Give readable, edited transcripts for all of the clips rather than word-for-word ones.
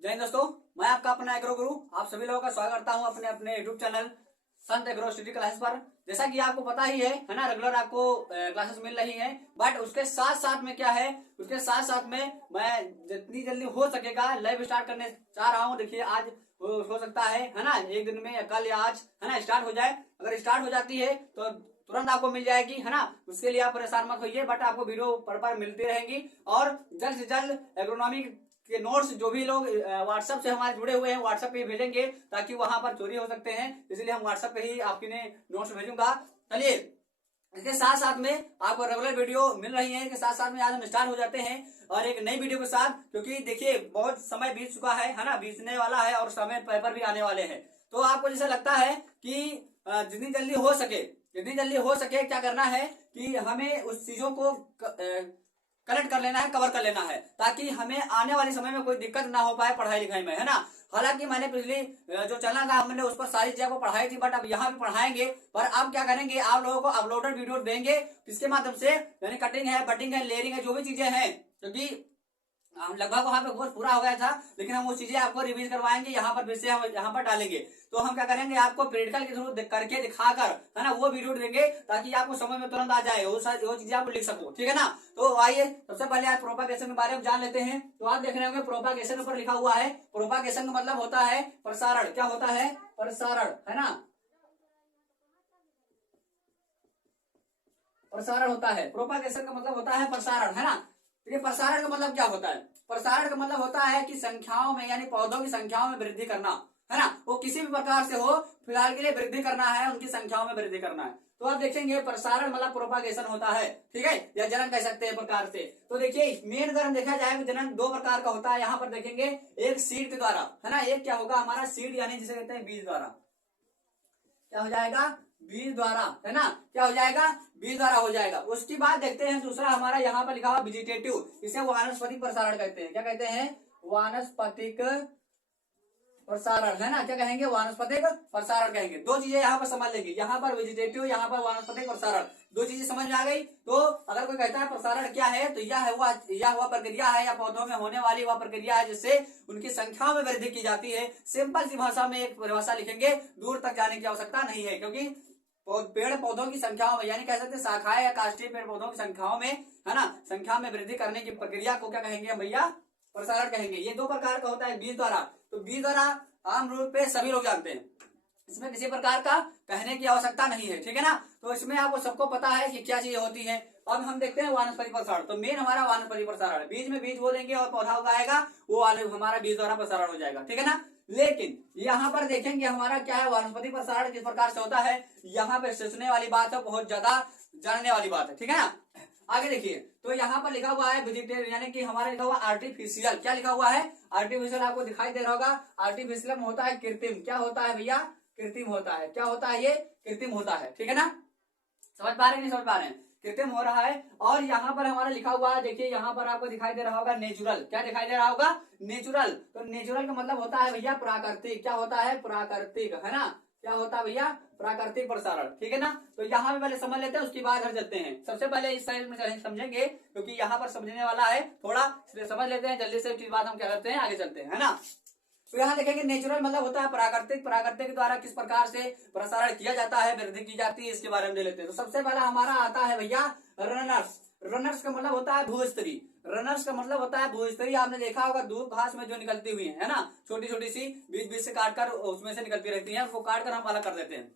जय हिंद दोस्तों, मैं आपका अपना एग्रो गुरु आप सभी लोगों का स्वागत करता हूं अपने अपने यूट्यूब चैनल संत एग्रो स्टडी क्लासेस पर। जैसा कि आपको पता ही है ना, रेगुलर आपको क्लासेस मिल रही हैं। बट उसके साथ साथ में क्या है, उसके साथ साथ में मैं जितनी जल्दी हो सकेगा लाइव स्टार्ट करने चाह रहा हूं। देखिए आज हो सकता है ना, एक दिन में या कल या आज है ना स्टार्ट हो जाए। अगर स्टार्ट हो जाती है तो तुरंत आपको मिल जाएगी है ना, उसके लिए आप परेशान मत होइए। बट आपको वीडियो पर मिलती रहेंगी और जल्द से जल्द एग्रोनॉमी के नोट्स जो भी लोग व्हाट्सएप से हमारे जुड़े हुए हैं व्हाट्सएप पे भेजेंगे, ताकि वहां पर चोरी हो सकते हैं, इसलिए हम व्हाट्सएप पे ही आपके नोट्स भेजूंगा। चलिए, इसके साथ साथ में आपको रेगुलर वीडियो मिल रही है। इसके साथ साथ में आज हम स्टार्ट हो जाते हैं और एक नई वीडियो के साथ, क्योंकि देखिए बहुत समय बीत चुका है ना, बीतने वाला है और समय पेपर भी आने वाले हैं। तो आपको जैसा लगता है कि जितनी जल्दी हो सके क्या करना है कि हमें उस चीजों को कलेक्ट कर लेना है, कवर कर लेना है, ताकि हमें आने वाले समय में कोई दिक्कत ना हो पाए पढ़ाई लिखाई में, है ना। हालांकि मैंने पिछली जो चैनल था हमने उस पर सारी चीजों को पढ़ाई थी, बट अब यहाँ भी पढ़ाएंगे। पर अब क्या करेंगे, आप लोगों को अपलोडेड वीडियो देंगे, किसके माध्यम से, यानी कटिंग है, बटिंग है, लेयरिंग है, जो भी चीजें हैं। क्योंकि लगभग वहां पे कोर्स पूरा हो गया था, लेकिन हम वो चीजें आपको रिवीज करवाएंगे, यहाँ पर विषय हम यहाँ पर डालेंगे। तो हम क्या करेंगे, आपको प्रैक्टिकल के थ्रू करके दिखाकर है ना वो वीडियो देंगे, ताकि आपको समझ में तुरंत आ जाए, वो चीजें आप लिख सको, ठीक है ना। तो आइए सबसे पहले आज प्रोपागेशन के बारे में जान लेते हैं। तो आप देख रहे होंगे प्रोपागेशन ऊपर लिखा हुआ है। प्रोपागेशन का मतलब होता है प्रसारण। क्या होता है? प्रसारण, है ना, प्रसारण होता है। प्रोपागेशन का मतलब होता है प्रसारण, है ना। तो ये प्रसारण का मतलब क्या होता है? प्रसारण का मतलब होता है कि संख्याओं में, यानी पौधों की संख्याओं में वृद्धि करना, है ना। वो किसी भी प्रकार से हो, फिलहाल के लिए वृद्धि करना है, उनकी संख्याओं में वृद्धि करना है। तो आप देखेंगे प्रसारण मतलब प्रोपागेशन होता है, ठीक है, या जनन कह सकते हैं प्रकार से। तो देखिए मेन अगर हम देखा जाए तो जनन दो प्रकार का होता है। यहाँ पर देखेंगे एक सीड के द्वारा, है ना, एक क्या होगा हमारा सीड, यानी जिसे कहते हैं बीज द्वारा। क्या हो जाएगा? बीज द्वारा, है ना, क्या हो जाएगा? बीज द्वारा हो जाएगा। उसकी बात देखते हैं दूसरा हमारा यहाँ पर लिखा हुआ वेजिटेटिव, इसे वानस्पतिक प्रसारण कहते हैं। क्या कहते हैं? वानस्पतिक प्रसारण, है ना। क्या कहेंगे? वानस्पतिक प्रसारण कहेंगे। दो चीजें यहाँ पर समझ लेंगे, यहाँ पर वेजिटेटिव, यहाँ पर वानस्पतिक प्रसारण, दो चीजें समझ में आ गई। तो अगर कोई कहता है प्रसारण क्या है, तो यह हुआ प्रक्रिया है, या पौधों में होने वाली वह प्रक्रिया है जिससे उनकी संख्या में वृद्धि की जाती है। सिंपल सी भाषा में एक परिभाषा लिखेंगे, दूर तक जाने की आवश्यकता नहीं है, क्योंकि पेड़ पौधों की संख्याओं में, यानी कह सकते हैं शाखाएं या काष्ठीय पेड़ पौधों की संख्याओं में, है ना, संख्या में वृद्धि करने की प्रक्रिया को क्या कहेंगे भैया? प्रसारण कहेंगे। ये दो प्रकार का होता है बीज द्वारा। तो बीज द्वारा आम रूप पे सभी लोग जानते हैं, इसमें किसी प्रकार का कहने की आवश्यकता नहीं है, ठीक है ना। तो इसमें आपको सबको पता है कि क्या चीजें होती है। अब हम देखते हैं वानस्पतिक प्रसारण। तो मेन हमारा वानस्पतिक प्रसारण, बीज में बीज बोलेंगे और पौधा उगाएगा, वो हमारा बीज द्वारा प्रसारण हो जाएगा, ठीक है ना। लेकिन यहाँ पर देखेंगे हमारा क्या है, वानस्पतिक प्रसारण किस प्रकार से होता है। यहाँ पे सोचने वाली बात है, बहुत ज्यादा जानने वाली बात है, ठीक है ना। आगे देखिए, तो यहाँ पर लिखा हुआ है वेजिटेरियन, यानी कि हमारा लिखा हुआ आर्टिफिशियल। क्या लिखा हुआ है? आर्टिफिशियल। आपको दिखाई दे रहा होगा, आर्टिफिशियल होता है कृत्रिम। क्या होता है भैया? कृत्रिम होता है। क्या होता है? ये कृत्रिम होता है, ठीक है ना। समझ पा रहे हैं? नहीं समझ पा रहे हैं? कृत्रिम हो रहा है। और यहाँ पर हमारा लिखा हुआ है, देखिए यहाँ पर आपको दिखाई दे रहा होगा नेचुरल। क्या दिखाई दे रहा होगा? नेचुरल। तो नेचुरल का मतलब होता है भैया प्राकृतिक। क्या होता है? प्राकृतिक, है ना। क्या होता है भैया? प्राकृतिक प्रसारण, ठीक है ना। तो यहाँ पे पहले समझ लेते हैं, उसके बाद घर चलते हैं। सबसे पहले इस साइड में समझेंगे, क्योंकि यहाँ पर समझने वाला है थोड़ा, इसलिए समझ लेते हैं जल्दी से। उसके बाद हम क्या करते हैं, आगे चलते हैं, है ना। तो यहाँ देखेंगे नेचुरल मतलब होता है प्राकृतिक। प्राकृतिक द्वारा किस प्रकार से प्रसारण किया जाता है, वृद्धि की जाती है, इसके बारे में दे लेते हैं। तो सबसे पहला हमारा आता है भैया रनर्स। रनर्स का मतलब होता है भूस्तरी। रनर्स का मतलब होता है भूस्तरी। आपने देखा होगा दूब घास में जो निकलती हुई है ना, छोटी छोटी सी बीच बीच से काटकर उसमें से निकलती रहती है, उसको काटकर हम अलग कर देते हैं।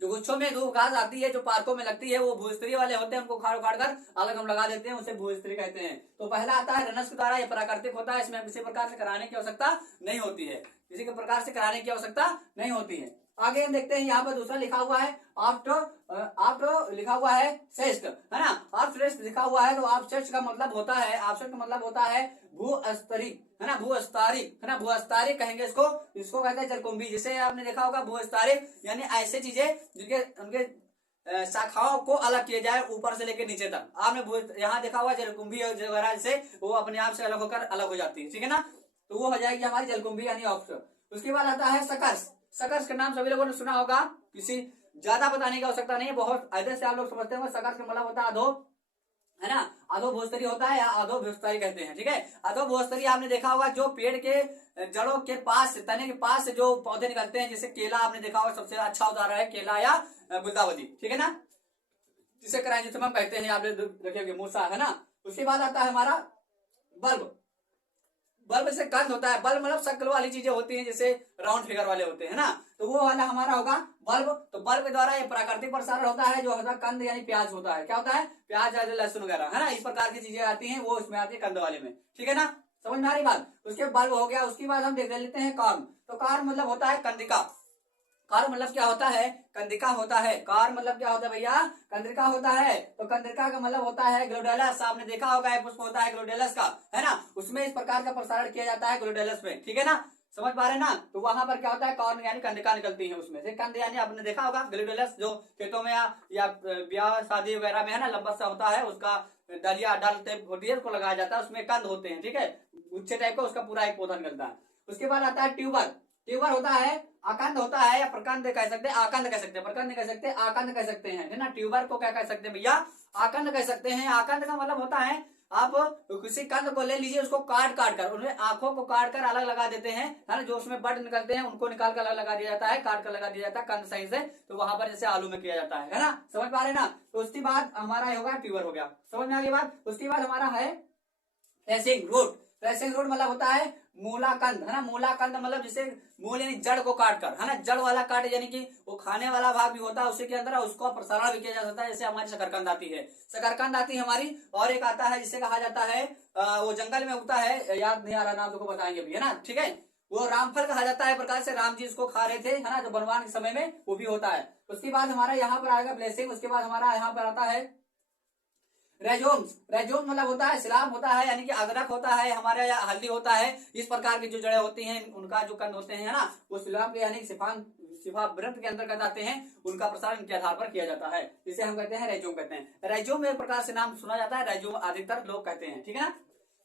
जो गुच्छों में धूप घास आती है, जो पार्कों में लगती है, वो भूस्तरी वाले होते हैं, उनको उखाड़ उखाड़ कर अलग हम लगा देते हैं, उसे भूस्तरी कहते हैं। तो पहला आता है रनर्स के द्वारा, ये प्राकृतिक होता है, इसमें किसी प्रकार से कराने की आवश्यकता नहीं होती है, किसी के प्रकार से कराने की आवश्यकता नहीं होती है। आगे हम देखते हैं, यहाँ पर दूसरा लिखा हुआ है आफ्टर लिखा हुआ है श्रेष्ठ, है ना। आप श्रेष्ठ लिखा हुआ है, तो आप श्रेष्ठ का मतलब होता है, आपश्रेष्ठ का मतलब होता है भूस्तरिक, है ना, भूस्तरिक, है ना, भूस्तरिक कहेंगे इसको। इसको कहते हैं जलकुंभी। जिसे आपने देखा होगा भूस्तरिक, यानी ऐसे चीजें जिनके उनके शाखाओं को अलग किया जाए ऊपर से लेकर नीचे तक। आपने यहाँ देखा हुआ जलकुंभी वगैरह, से वो अपने आप से अलग होकर अलग हो जाती है, ठीक है ना। तो वो हो जाएगी हमारी जलकुंभी यानी ऑप्शन। उसके बाद आता है सकर्स। सकर्स का नाम सभी लोगों ने सुना होगा, किसी ज्यादा बताने की आवश्यकता नहीं है, बहुत आदत से आप लोग समझते होंगे। सकर्स का मतलब होता है अधो, है ना। अधोभूस्तरी होता है या अधोभूस्तरी कहते हैं, ठीक है। अधोभूस्तरी आपने देखा होगा जो पेड़ के जड़ों के पास, तने के पास से जो पौधे निकलते हैं, जैसे केला आपने देखा होगा, सबसे अच्छा उदाहरण है केला या गुलदावरी, ठीक है ना, जिसे क्राइजेंथेमम कहते हैं, आपने देखे होंगे, मूसा, है ना। उसके बाद आता है हमारा बल्ब। बल्ब से कंद होता है, बल्ब मतलब शक्ल वाली चीजें होती हैं, जैसे राउंड फिगर वाले होते हैं ना, तो वो वाला हमारा होगा बल्ब। तो बल्ब के द्वारा ये प्राकृतिक प्रसारण होता है, जो होता है कंद यानी प्याज होता है, क्या होता है, प्याज या लहसुन वगैरह, है ना, इस प्रकार की चीजें आती हैं, वो उसमें आती है कंद वाले में, ठीक है ना, समझ में आ रही बात। उसके बल्ब हो गया। उसके बाद हम देख लेते हैं कॉर्न। तो कॉर्न मतलब होता है कंदिका। कार मतलब क्या होता है, कंदिका होता है। कार मतलब क्या होता है भैया, कंदिका होता है। तो कंदिका का मतलब होता है ग्लोडेलस, आपने देखा होगा पुष्प होता है ग्लोडेलस का, है ना, उसमें इस प्रकार का प्रसारण किया जाता है ग्लोडेलस में, ठीक है ना, समझ पा रहे हैं ना। तो वहां पर क्या होता है, कॉर्न यानी कंदिका निकलती है उसमें से। कंद यानी आपने देखा होगा ग्लोडेलस, जो खेतों में या ब्याह शादी वगैरह में, है ना, लंबा सा होता है, उसका डलिया डाल टाइप होती है, उसको लगाया जाता है, उसमें कंद होते हैं, ठीक है, गुच्छे टाइप का उसका पूरा एक पौधा निकलता है। उसके बाद आता है ट्यूबर। ट्यूबर होता है, आकंद होता है, या प्रकंद कह सकते हैं, आकंद कह सकते हैं, प्रकंद कह सकते हैं, आकंद कह सकते हैं, है ना। ट्यूबर को क्या कह सकते हैं भैया, आकंद कह सकते हैं। आकंद का मतलब होता है, आप किसी कंद को ले लीजिए, उसको काट काट कर, उनमें आंखों को काट कर अलग लगा देते हैं, है ना, जो उसमें बड निकलते हैं उनको निकाल कर अलग लगा दिया जाता है, काट कर लगा दिया जाता है कंद सही से। तो वहां पर जैसे आलू में किया जाता है ना, समझ पा रहे ना। तो उसके बाद हमारा होगा ट्यूबर हो गया, समझ में आ गई बात। उसके बाद हमारा है थ्रेसिंग रूट। थ्रेसिंग रूट मतलब होता है मूलाकंद, है ना, मूलाकंद मतलब जिसे मूल यानी जड़ को काट कर, है ना, जड़ वाला काट यानी कि वो खाने वाला भाग भी होता है उसी के अंदर, उसको प्रसारण भी किया जा सकता है, जैसे हमारी शकरकंद आती है, शकरकंद आती है हमारी। और एक आता है जिसे कहा जाता है वो जंगल में उगता है, याद नहीं आ रहा नाम, तो बताएंगे भी, है ना, ठीक है, वो रामफल कहा जाता है, प्रकार से राम जी इसको खा रहे थे, है ना, जो बनवान के समय में, वो भी होता है। उसके बाद हमारा यहाँ पर आएगा ब्लेसिंग। उसके बाद हमारा यहाँ पर आता है रेजोम्स। रेजोम मतलब होता है सिलाब होता है, यानी कि अदरक होता है हमारे यहाँ, हल्दी होता है, इस प्रकार की जो जड़ें होती हैं, उनका जो कंद होते हैं ना, वो सिलाब के यानी सिफान सिफा व्रत के अंतर्गत आते हैं, उनका प्रसारण इनके आधार पर किया जाता है, जिसे हम कहते हैं रेजोम कहते हैं। रेजोम एक प्रकार से नाम सुना जाता है, रेजोम अधिकतर लोग कहते हैं, ठीक है ना।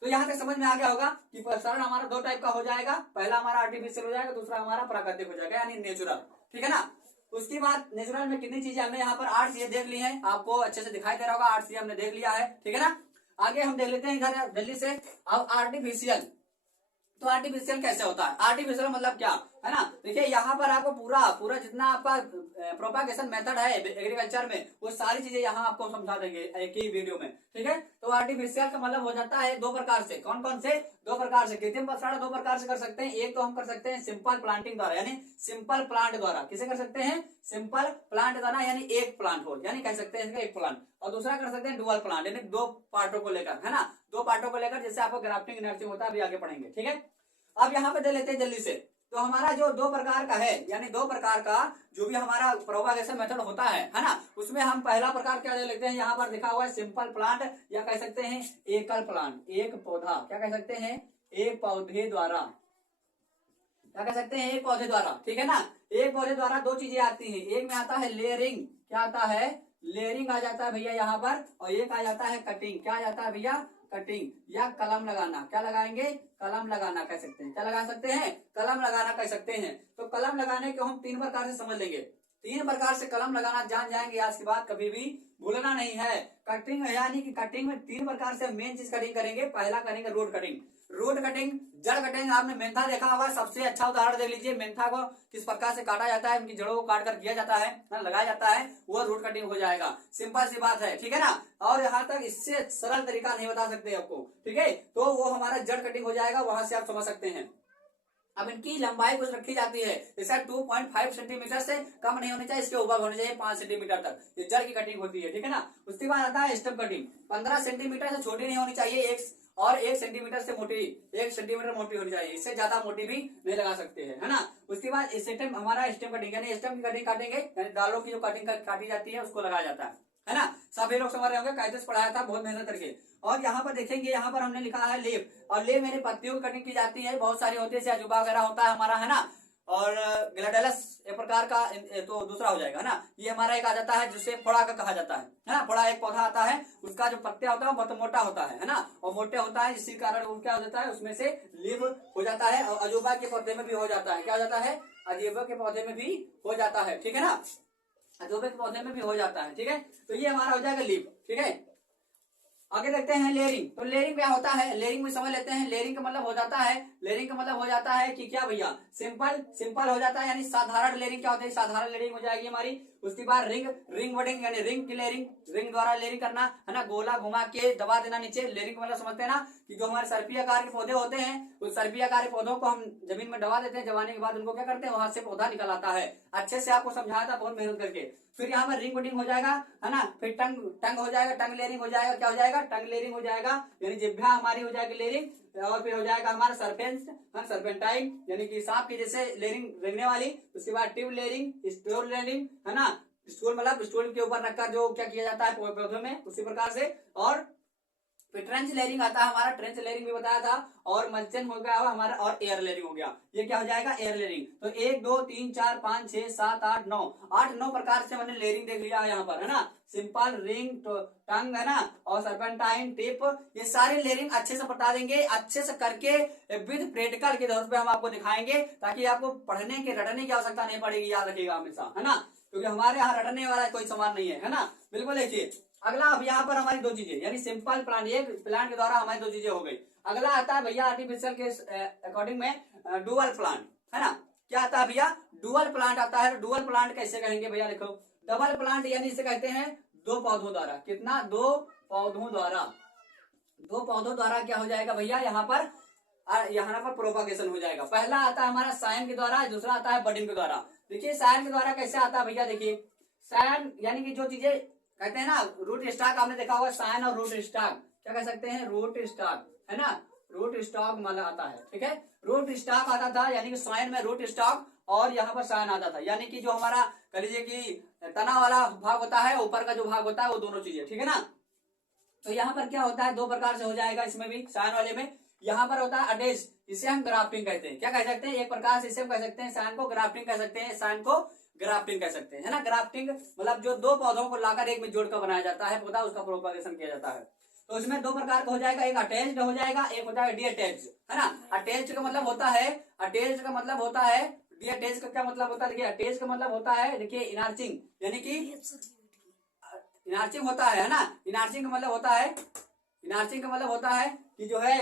तो यहाँ तक समझ में आ गया होगा कि प्रसारण हमारा दो टाइप का हो जाएगा, पहला हमारा आर्टिफिशियल हो जाएगा, दूसरा हमारा प्राकृतिक हो जाएगा, यानी नेचुरल, ठीक है ना। उसके बाद नेचुरल में कितनी चीजें हमने यहाँ पर 8 चीजें देख ली हैं, आपको अच्छे से दिखाई दे रहा होगा, 8 चीजें हमने देख लिया है, ठीक है ना। आगे हम देख लेते हैं इधर जल्दी से। अब आर्टिफिशियल। तो आर्टिफिशियल कैसे होता है, आर्टिफिशियल मतलब क्या, है ना, देखिए यहाँ पर आपको पूरा पूरा जितना आपका प्रोपागेशन मेथड है एग्रीकल्चर में, वो सारी चीजें यहाँ आपको समझा देंगे एक ही वीडियो में, ठीक है। तो आर्टिफिशियल का मतलब हो जाता है दो प्रकार से, कौन कौन से, दो प्रकार से। कृत्रिम प्रसारण दो प्रकार से कर सकते हैं, एक तो हम कर सकते हैं सिंपल प्लांटिंग द्वारा, यानी सिंपल प्लांट द्वारा, किसे कर सकते हैं, सिंपल प्लांट द्वारा, यानी एक प्लांट हो, यानी कह सकते हैं एक प्लांट। और दूसरा कर सकते हैं डुअल प्लांट, यानी दो पार्टों को लेकर, है ना, दो पार्टों को लेकर, जैसे आपको ग्राफ्टिंग नर्सिंग होता है, अभी आगे पढ़ेंगे, ठीक है। अब यहाँ पे दे लेते हैं जल्दी से। तो हमारा जो दो प्रकार का है, यानी दो प्रकार का जो भी हमारा प्रोपागेशन मेथड होता है ना, उसमें हम पहला प्रकार क्या दे लेते हैं, यहाँ पर लिखा हुआ है सिंपल प्लांट, या कह सकते हैं एकल प्लांट, एक पौधा, क्या कह सकते हैं, एक पौधे द्वारा, क्या कह सकते हैं, एक पौधे द्वारा, ठीक है ना। एक पौधे द्वारा दो चीजें आती हैं, एक में आता है लेयरिंग, क्या आता है, लेयरिंग आ जाता है भैया यहाँ पर, और एक आ जाता है कटिंग, क्या आ जाता है भैया, कटिंग, या कलम लगाना, क्या लगाएंगे, कलम लगाना कह सकते हैं, क्या लगा सकते हैं, कलम लगाना कह सकते हैं। तो कलम लगाने को हम तीन प्रकार से समझ लेंगे, तीन प्रकार से कलम लगाना जान जाएंगे, आज के बाद कभी भी भूलना नहीं है। कटिंग यानी कि कटिंग में तीन प्रकार से मेन चीज कटिंग करेंगे, पहला करेंगे रोड कटिंग। रोड कटिंग, जड़ कटिंग, आपने मेंथा देखा होगा, सबसे अच्छा उदाहरण देख लीजिए, मेंथा को किस प्रकार से काटा जाता है, उनकी जड़ों को काट कर किया जाता है, लगाया जाता है, वो रोड कटिंग हो जाएगा, सिंपल सी बात है, ठीक है ना। और यहाँ तक इससे सरल तरीका नहीं बता सकते आपको, ठीक है, तो वो हमारा जड़ कटिंग हो जाएगा, वहां से आप समझ सकते हैं। अब इनकी लंबाई कुछ रखी जाती है, जैसे 2.5 सेंटीमीटर से कम नहीं होनी चाहिए, इसके ऊपर होनी चाहिए 5 सेंटीमीटर तक, ये जड़ की कटिंग होती है, ठीक है ना। उसके बाद आता है स्टेम कटिंग, 15 सेंटीमीटर से छोटी नहीं होनी चाहिए, और 1 सेंटीमीटर से मोटी, 1 सेंटीमीटर मोटी होनी चाहिए, इससे ज्यादा मोटी भी नहीं लगा सकते हैं, है ना। उसके बाद स्टेम, हमारा स्टेम कटिंग, यानी स्टेम की कटिंग काटेंगे, यानी दालों की जो कटिंग काटी जाती है उसको लगाया जाता है ना। सभी लोग समझ रहे होंगे, कायदे से पढ़ाया था, बहुत मेहनत करके। और यहाँ पर देखेंगे, यहाँ पर हमने लिखा है लेव, और लेव यानी पत्तियों की कटिंग की जाती है, बहुत सारी होती है, अजूबा वगैरह होता है हमारा, है ना। और ग्लैडेलस एक प्रकार का, तो दूसरा हो जाएगा ना। ये हमारा एक आ जाता है जिसे फोड़ा का कहा जाता है ना, फोड़ा एक पौधा आता है, उसका जो पत्ते होता है वो बहुत मोटा होता है ना, और मोटे होता है, इसी कारण वो क्या हो जाता है, उसमें से लीव हो जाता है, और अजूबा के पौधे में भी हो जाता है, क्या हो जाता है, अजूबा के पौधे में भी हो जाता है, ठीक है ना, अजूबे के पौधे में भी हो जाता है, ठीक है। तो ये हमारा हो जाएगा लीव, ठीक है। आगे देखते हैं लेयरिंग। तो लेयरिंग क्या होता है, लेयरिंग में समझ लेते हैं। लेयरिंग का मतलब हो जाता है, लेयरिंग का मतलब हो जाता है कि क्या भैया, सिंपल हो जाता है, यानी साधारण लेयरिंग क्या होती है, साधारण लेयरिंग हो जाएगी हमारी। उसके बाद रिंग वर्डिंग यानी रिंग की लेयरिंग, रिंग द्वारा लेयरिंग करना है ना, गोला घुमा के दबा देना नीचे। लेयरिंग का मतलब समझते हैं ना कि जो हमारे सर्पी आकार के पौधे होते हैं, उस सर्पी आकार के पौधों को हम जमीन में दबा देते हैं, दबाने के बाद उनको क्या करते हैं, वहां से पौधा निकल आता है। अच्छे से आपको समझाया था बहुत मेहनत करके। फिर यहाँ पर रिंग वर्डिंग हो जाएगा है ना, फिर टंग हो जाएगा, टंग लेयरिंग हो जाएगा, क्या हो जाएगा, टंग लेयरिंग हो जाएगा, यानी जिह्वा हमारी हो जाएगी लेयरिंग। और फिर हो जाएगा हमारा सर्पेंटाइन यानी कि सांप की जैसे लेयरिंग रेंगने वाली। उसके बाद ट्यूब लेयरिंग, स्टोर लेयरिंग है ना, स्टूल मतलब स्टूल के ऊपर रखकर जो क्या किया जाता है पौधों में, उसी प्रकार से। और फिर ट्रेंच लेयरिंग आता है हमारा, ट्रेंच लेयरिंग भी बताया था। और मल्चन हो गया हमारा, और एयर लेयरिंग हो गया। ये क्या हो जाएगा, एयर लेयरिंग। तो 1 2 3 4 5 6 7 8 9 8 9 प्रकार से मैंने लेयरिंग देख लिया है यहाँ पर है ना। सिंपल, रिंग, टंग है ना, और सर्पेंटाइन, टिप, ये सारे लेयरिंग अच्छे से बता देंगे, अच्छे से करके विद प्रैक्टिकल के तौर पे हम आपको दिखाएंगे, ताकि आपको पढ़ने के रटने की आवश्यकता नहीं पड़ेगी, याद रखिएगा हमेशा है ना, क्योंकि हमारे यहाँ रटने वाला कोई सामान नहीं है ना। बिल्कुल देखिए अगला, अब यहाँ पर हमारी 2 चीजें, यानी सिंपल प्लांट, एक प्लांट के द्वारा हमारी 2 चीजें हो गई। अगला आता है भैया आर्टिफिशियल के अकॉर्डिंग में डुअल प्लांट है ना। क्या आता है भैया, डुअल प्लांट आता है। डुअल प्लांट कैसे कहेंगे भैया, देखो डबल प्लांट यानी इसे कहते हैं 2 पौधों द्वारा। कितना, 2 पौधों द्वारा। 2 पौधों द्वारा क्या हो जाएगा भैया, यहाँ पर प्रोपागेशन हो जाएगा। पहला आता है हमारा सायन के द्वारा, दूसरा आता है बडिंग के द्वारा। देखिए सायन के द्वारा कैसे आता है भैया, देखिए सायन यानी कि जो चीजें कहते हैं ना, रूट स्टॉक आपने देखा होगा, सायन और रूट स्टॉक क्या कह सकते हैं, रूट स्टॉक है ना, रूट स्टॉक माना आता है। ठीक है, रूट स्टॉक आता था, यानी कि सायन में रूट स्टॉक और यहाँ पर सायन आता था, यानी कि जो हमारा कह लीजिए कि तना वाला भाग होता है, ऊपर का जो भाग होता है, वो दोनों चीजें। ठीक है ना, तो यहाँ पर क्या होता है, 2 प्रकार से हो जाएगा इसमें भी, सायन वाले में। यहाँ पर होता है अटैच, इसे हम ग्राफ्टिंग कहते हैं। क्या कह सकते हैं, एक प्रकार से इसे हम कह सकते हैं सायन को ग्राफ्टिंग कह सकते हैं, सायन को ग्राफ्टिंग कह सकते हैं है ना। ग्राफ्टिंग मतलब जो 2 पौधों को लाकर एक में जोड़कर बनाया जाता है पौधा, उसका प्रोपागेशन किया जाता है। तो इसमें 2 प्रकार का हो जाएगा, एक अटैच्ड हो जाएगा, एक हो जाएगा डीअटैच्ड है ना। अटैच्ड का मतलब होता है, अटैच्ड का मतलब होता है, डीअटैच्ड का क्या मतलब होता है, देखिए अटैच्ड का मतलब होता है, देखिए इनार्चिंग, यानी कि इनार्चिंग होता है ना। इनार्चिंग का मतलब होता है, इनार्चिंग का मतलब होता है कि जो है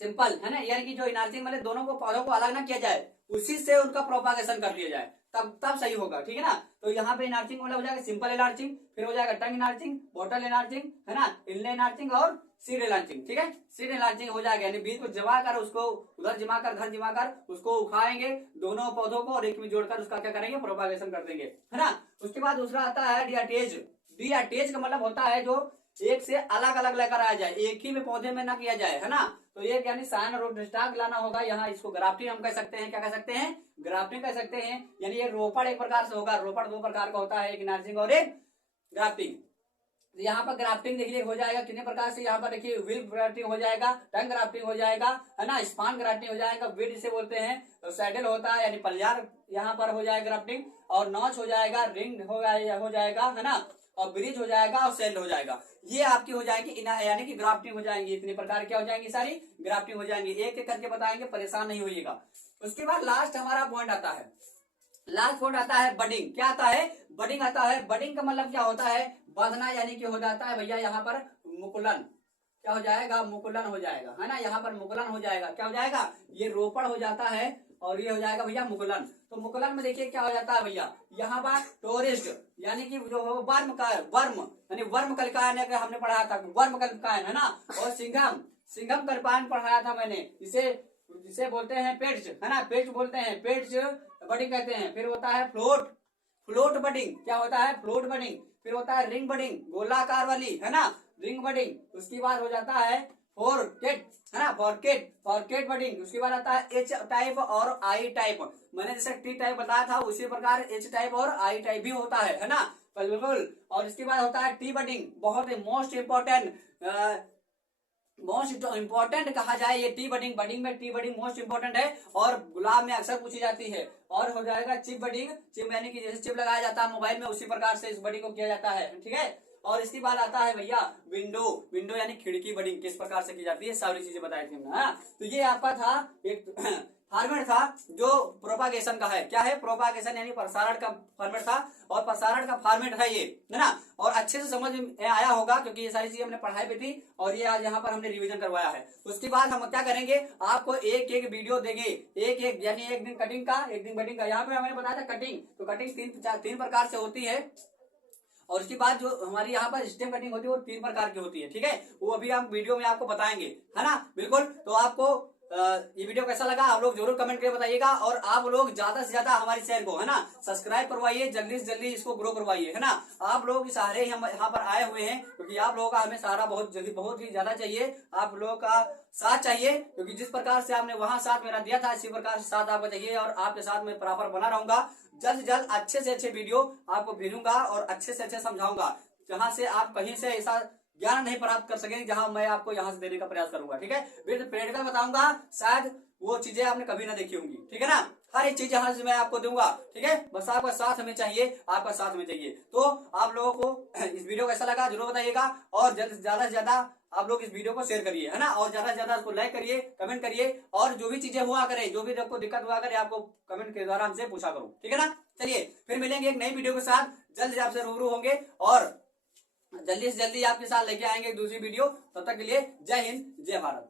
सिंपल है ना, यानी कि जो इनार्चिंग मतलब दोनों को पौधों को अलग ना किया जाए, उसी से उनका प्रोपागेशन कर दिया जाए, तब सही होगा। ठीक है ना, तो यहाँ पे इनार्चिंग मतलब हो जाएगा सिंपल इनार्चिंग, फिर हो जाएगा टंग इनार्चिंग, बॉटल इनार्चिंग है ना, इनले इनार्चिंग और सीड इनार्चिंग। ठीक है, सीड इनार्चिंग हो जाएगा, यानी बीज को जमा कर उसको उधर जमा कर घर जमा कर उसको उखाड़ेंगे दोनों पौधों को, और एक में जोड़कर उसका क्या करेंगे, प्रोपागेशन कर देंगे है ना। उसके बाद दूसरा आता है डिअटैच। डिअटैच का मतलब होता है जो एक से अलग अलग लेकर आया जाए, एक ही में पौधे में ना किया जाए है ना। तो एक यानी सायन रूट स्टॉक लाना होगा, यहाँ इसको ग्राफ्टिंग हम कह सकते हैं। क्या कह सकते हैं, ग्राफ्टिंग कह सकते हैं, यानी ये रोपड़ एक प्रकार से होगा। रोपड़ 2 प्रकार का होता है, एक इनार्चिंग और एक ग्राफ्टिंग। तो यहाँ पर ग्राफ्टिंग देखिए हो जाएगा कितने प्रकार से, यहाँ पर देखिए व्हील ग्राफ्टिंग हो जाएगा, टंग ग्राफ्टिंग हो जाएगा है ना, स्पान ग्राफ्टिंग हो जाएगा, वीड इसे बोलते हैं। तो सैडल होता है यानी पलियार, यहाँ पर हो जाएगा ग्राफ्टिंग, और नॉच हो जाएगा, रिंग हो जाएगा है ना, और ब्रिज हो जाएगा, और सेल हो जाएगा। ये आपकी हो जाएगी यानी कि ग्राफ्टिंग हो जाएंगी। इतने प्रकार क्या हो जाएंगी, सारी ग्राफ्टिंग हो जाएंगी। एक एक करके बताएंगे, परेशान नहीं होइएगा। उसके बाद लास्ट हमारा पॉइंट आता है, लास्ट पॉइंट आता है बडिंग। क्या आता है, बडिंग आता है। बडिंग का मतलब क्या होता है, बांधना, यानी कि हो जाता है भैया यहाँ पर मुकुलन। क्या हो जाएगा, मुकुलन हो जाएगा है ना, यहाँ पर मुकुलन हो जाएगा। क्या हो जाएगा, ये रोपड़ हो जाता है, और ये हो जाएगा भैया मुकुलन। तो मुकुलन में देखिए क्या हो जाता है भैया, यहाँ पर टोरिस्ट यानी कि जो वर्म का वर्म यानी वर्म कलिकायन हमने पढ़ाया था, वर्म कलिकायन है ना। और सिंघम कलिकायन पढ़ाया था मैंने, जिसे बोलते हैं पेट्स है ना, पेट्स बोलते हैं, पेट्स बडिंग कहते हैं। फिर होता है फ्लोट बडिंग। क्या होता है, फ्लोट बडिंग। फिर होता है रिंग बडिंग, गोलाकार वाली है ना, रिंग बडिंग। उसके बाद हो जाता है फॉरकेट है ना, फॉरकेट बडिंग। उसके बाद आता है एच टाइप और आई टाइप। मैंने जैसे टी टाइप बताया था, उसी प्रकार एच टाइप और आई टाइप भी होता है ना, बिल्कुल। और इसके बाद होता है टी बडिंग, बहुत ही मोस्ट इंपॉर्टेंट कहा जाए ये टी बडिंग। बडिंग में टी बडिंग मोस्ट इंपॉर्टेंट है, और गुलाब में अक्सर पूछी जाती है। और हो जाएगा चिप बडिंग, चिप यानी कि जैसे चिप लगाया जाता है मोबाइल में, उसी प्रकार से इस बडिंग को किया जाता है। ठीक है, और इसके बाद आता है भैया विंडो यानी खिड़की बडिंग, किस प्रकार से की जाती है, सारी चीजें बताई थी हमने। तो ये आपका था एक फॉर्मेट था जो प्रोपागेशन का है। क्या है? प्रोपागेशन यानी प्रसारण का फॉर्मेट था, और प्रसारण का फॉर्मेट है ये, है ना। और अच्छे से समझ में आया होगा क्योंकि ये सारी चीजें हमने पढ़ाई भी थी और ये आज यहाँ पर हमने रिवीजन करवाया है। उसके बाद हम क्या करेंगे, आपको एक एक वीडियो देंगे, एक एक यानी एक दिन कटिंग का, एक दिन कटिंग का। यहाँ पे मैंने बताया था कटिंग, तो कटिंग तीन प्रकार से होती है, और उसके बाद जो हमारी यहाँ पर स्टेम कटिंग होती है वो 3 प्रकार की होती है, ठीक है। वो अभी हम वीडियो में आपको बताएंगे, है ना। बिल्कुल। तो आपको ये वीडियो कैसा लगा आप लोग जरूर कमेंट करके बताइएगा, और आप लोग ज्यादा से ज्यादा हमारी चैनल को, है ना, सब्सक्राइब करवाइए, जल्दी से जल्दी इसको ग्रो करवाइए, है ना। आप लोग के सहारे हम यहाँ पर आए हुए हैं, क्योंकि आप लोगों का हमें सहारा बहुत जल्दी, बहुत ही ज्यादा चाहिए। आप लोगों का साथ चाहिए, क्योंकि जिस प्रकार से आपने वहां साथ मेरा दिया था, इसी प्रकार से साथ आपको चाहिए, और आपके साथ मैं बराबर बना रहूंगा। जल्द से जल्द अच्छे से अच्छे वीडियो आपको भेजूंगा और अच्छे से अच्छे समझाऊंगा, जहां से आप कहीं से ऐसा ज्ञान नहीं प्राप्त कर सकेंगे जहां मैं आपको यहाँ से देने का प्रयास करूंगा, ठीक है। फिर प्रैक्टिकल बताऊंगा, शायद वो चीजें आपने कभी ना देखी होंगी, ठीक है ना। हर एक चीज यहाँ से मैं आपको दूंगा, ठीक है। बस आपका साथ हमें चाहिए, आपका साथ हमें चाहिए। तो आप लोगों को इस वीडियो कैसा लगा जरूर बताइएगा, और ज्यादा से ज्यादा आप लोग इस वीडियो को शेयर करिए, है ना, और ज्यादा से ज्यादा उसको लाइक करिए, कमेंट करिए, और जो भी चीजें हुआ करे, जो भी आपको दिक्कत हुआ करे, आपको कमेंट के द्वारा हमसे पूछा करो, ठीक है ना। चलिए फिर मिलेंगे एक नई वीडियो के साथ, जल्द आपसे रूबरू होंगे, और जल्दी से जल्दी आपके साथ लेके आएंगे एक दूसरी वीडियो। तब तक के लिए जय हिंद, जय भारत।